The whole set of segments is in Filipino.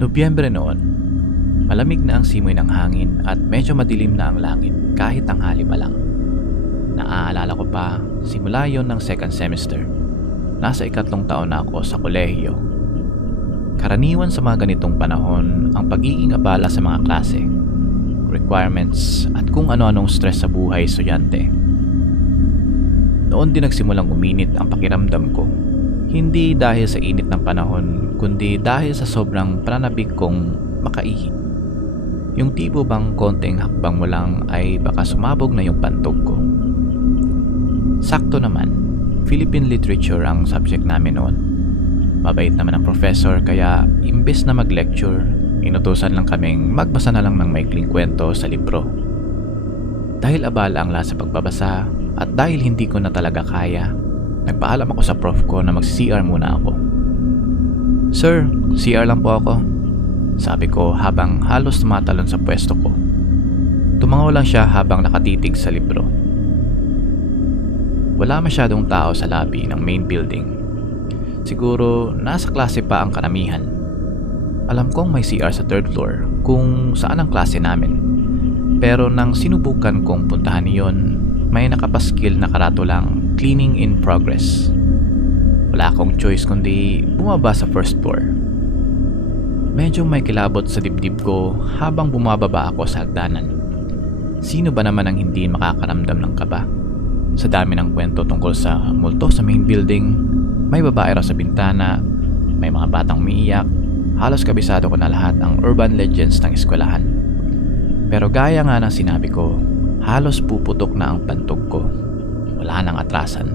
Nobyembre noon, malamig na ang simoy ng hangin at medyo madilim na ang langit kahit tanghali pa lang. Naaalala ko pa, simula yon ng second semester. Nasa ikatlong taon na ako sa kolehiyo. Karaniwan sa mga ganitong panahon ang pagiging abala sa mga klase, requirements at kung ano-anong stress sa buhay estudyante. Noon din nagsimulang uminit ang pakiramdam ko. Hindi dahil sa init ng panahon, kundi dahil sa sobrang pananabik kong makaihi. Yung tipo bang konting hakbang mo lang ay baka sumabog na yung pantog ko. Sakto naman, Philippine Literature ang subject namin noon. Mabait naman ang professor kaya imbes na mag-lecture, inutusan lang kaming magbasa na lang ng maikling kwento sa libro. Dahil abala ang lasa pagbabasa at dahil hindi ko na talaga kaya, nagpaalam ako sa prof ko na mag-CR muna ako. "Sir, CR lang po ako," sabi ko habang halos tumatalon sa pwesto ko. Tumangaw lang siya habang nakatitig sa libro. Wala masyadong tao sa lobby ng main building. Siguro nasa klase pa ang karamihan. Alam kong may CR sa third floor kung saan ang klase namin. Pero nang sinubukan kong puntahan iyon, may nakapaskil na karatulang "Cleaning in Progress". Wala akong choice kundi bumaba sa first floor. Medyo may kilabot sa dibdib ko habang bumababa ako sa hagdanan. Sino ba naman ang hindi makakaramdam ng kaba? Sa dami ng kwento tungkol sa multo sa main building, may babae raw sa bintana, may mga batang umiiyak, halos kabisado ko na lahat ang urban legends ng eskwelahan. Pero gaya nga ng sinabi ko, halos puputok na ang pantog ko. Wala nang atrasan.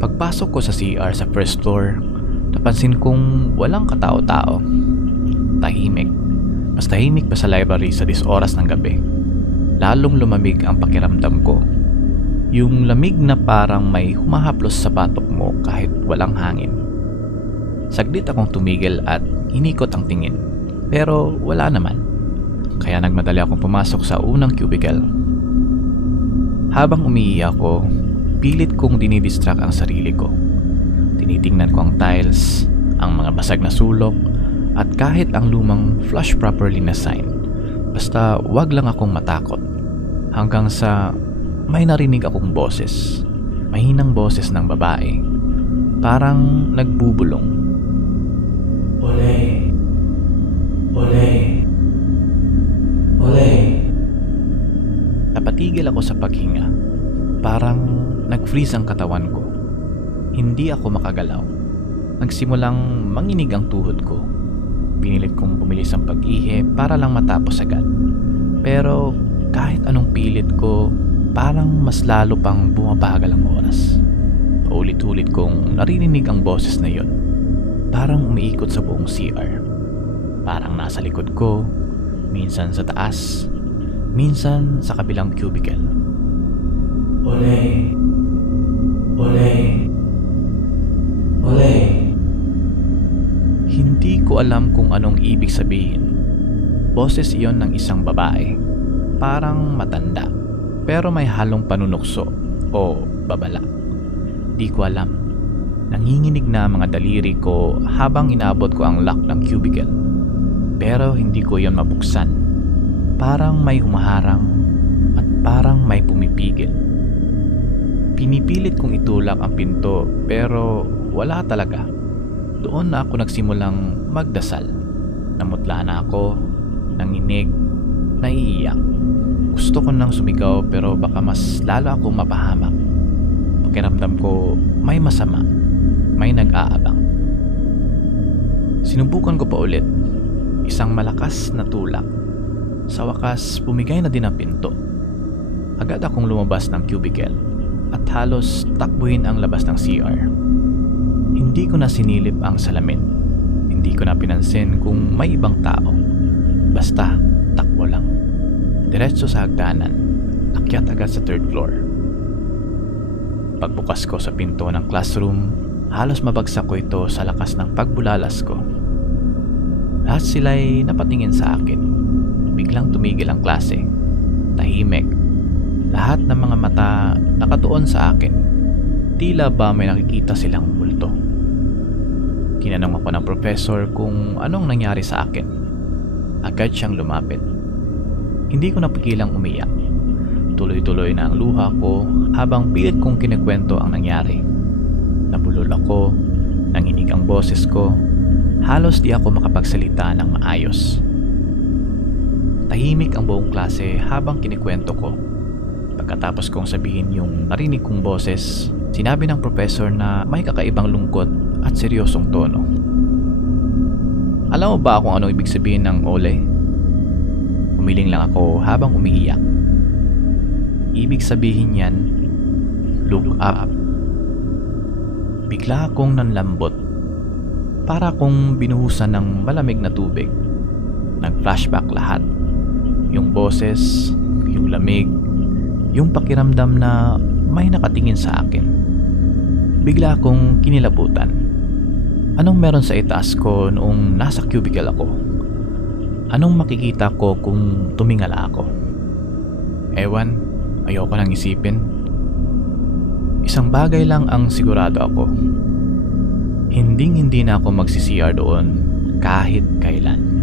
Pagpasok ko sa CR sa first floor, napansin kong walang katao-tao. Tahimik. Mas tahimik pa sa library sa 10 oras ng gabi. Lalong lumamig ang pakiramdam ko. Yung lamig na parang may humahaplos sa batok mo kahit walang hangin. Saglit akong tumigil at inikot ang tingin. Pero wala naman. Kaya nagmadali akong pumasok sa unang cubicle. Habang umiiyak ako, pilit kong dinidistract ang sarili ko. Tinitingnan ko ang tiles, ang mga basag na sulok, at kahit ang lumang flush properly na sign. Basta wag lang akong matakot. Hanggang sa may narinig akong boses. Mahinang boses ng babae. Parang nagbubulong. "Ole! Ole! Ole!" Napatigil ako sa paghinga. Parang nag-freeze ang katawan ko. Hindi ako makagalaw. Nagsimulang manginig ang tuhod ko. Pinilit kong bumilis ang pag-ihi para lang matapos agad. Pero kahit anong pilit ko, parang mas lalo pang bumabagal ang oras. Paulit-ulit kong narinig ang boses na yon. Parang umiikot sa buong CR. Parang nasa likod ko, minsan sa taas, minsan sa kabilang cubicle. "Ole! Ole! Ole!" Hindi ko alam kung anong ibig sabihin. Boses iyon ng isang babae. Parang matanda, pero may halong panunukso o babala. Di ko alam. Nanginginig na ang mga daliri ko habang inaabot ko ang lock ng cubicle. Pero hindi ko yon mabuksan. Parang may humaharang at parang may pumipigil. Pinipilit kong itulak ang pinto pero wala talaga. Doon na ako nagsimulang magdasal. Namutla na ako, nanginig, naiiyak. Gusto ko nang sumigaw pero baka mas lalo akong mapahamak. Pakiramdam ko may masama, may nag-aabang. Sinubukan ko pa ulit. Isang malakas na tulak. Sa wakas, bumigay na din ang pinto. Agad akong lumabas ng cubicle at halos takbuhin ang labas ng CR. Hindi ko na sinilip ang salamin. Hindi ko na pinansin kung may ibang tao. Basta, takbo lang. Diretso sa hagdanan. Akyat agad sa third floor. Pagbukas ko sa pinto ng classroom, halos mabagsak ko ito sa lakas ng pagbulalas ko. Lahat sila'y napatingin sa akin. Biglang tumigil ang klase. Tahimik. Lahat ng mga mata nakatuon sa akin. Tila ba may nakikita silang multo. Tinanong ako ng professor kung anong nangyari sa akin. Agad siyang lumapit. Hindi ko napigilang umiyak. Tuloy-tuloy na ang luha ko habang pilit kong kinikwento ang nangyari. Nabulol ako, nanginig ang boses ko, halos di ako makapagsalita ng maayos. Tahimik ang buong klase habang kinikwento ko. Pagkatapos kong sabihin yung narinig kong boses, sinabi ng professor na may kakaibang lungkot at seryosong tono. Alam mo ba kung anong ibig sabihin ng ole? Umiling lang ako habang umiiyak. Ibig sabihin yan, look up. Bigla akong nanlambot. Para akong binuhusan ng malamig na tubig. Nag-flashback lahat. Yung boses, yung lamig, yung pakiramdam na may nakatingin sa akin. Bigla akong kinilabutan. Anong meron sa itaas ko noong nasa cubicle ako? Anong makikita ko kung tumingala ako? Ewan, ayoko nang isipin. Isang bagay lang ang sigurado ako. Hindi na ako magsi-CR doon kahit kailan.